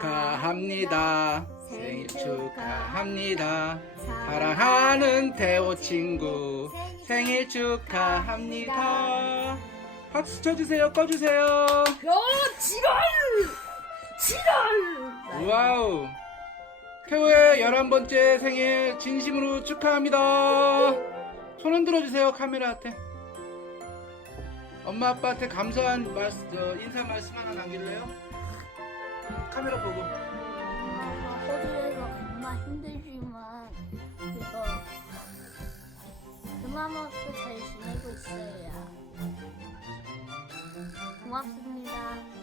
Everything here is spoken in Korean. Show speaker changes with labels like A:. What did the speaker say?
A: 축하합니다. 생일 축하합니다. 사랑하는 태호 친구 생일 축하합니다. 박수 쳐주세요. 꺼주세요.
B: 야 지랄 지랄
A: 와우. 태호의 11번째 생일 진심으로 축하합니다. 손 흔들어 주세요. 카메라한테. 엄마 아빠한테 감사한 말씀, 저 인사 말씀 하나 남길래요? 카메라 보고.
B: 엄마가 허리에서 정말 힘들지만 이거 그나마도 잘 지내고 있어요 고맙습니다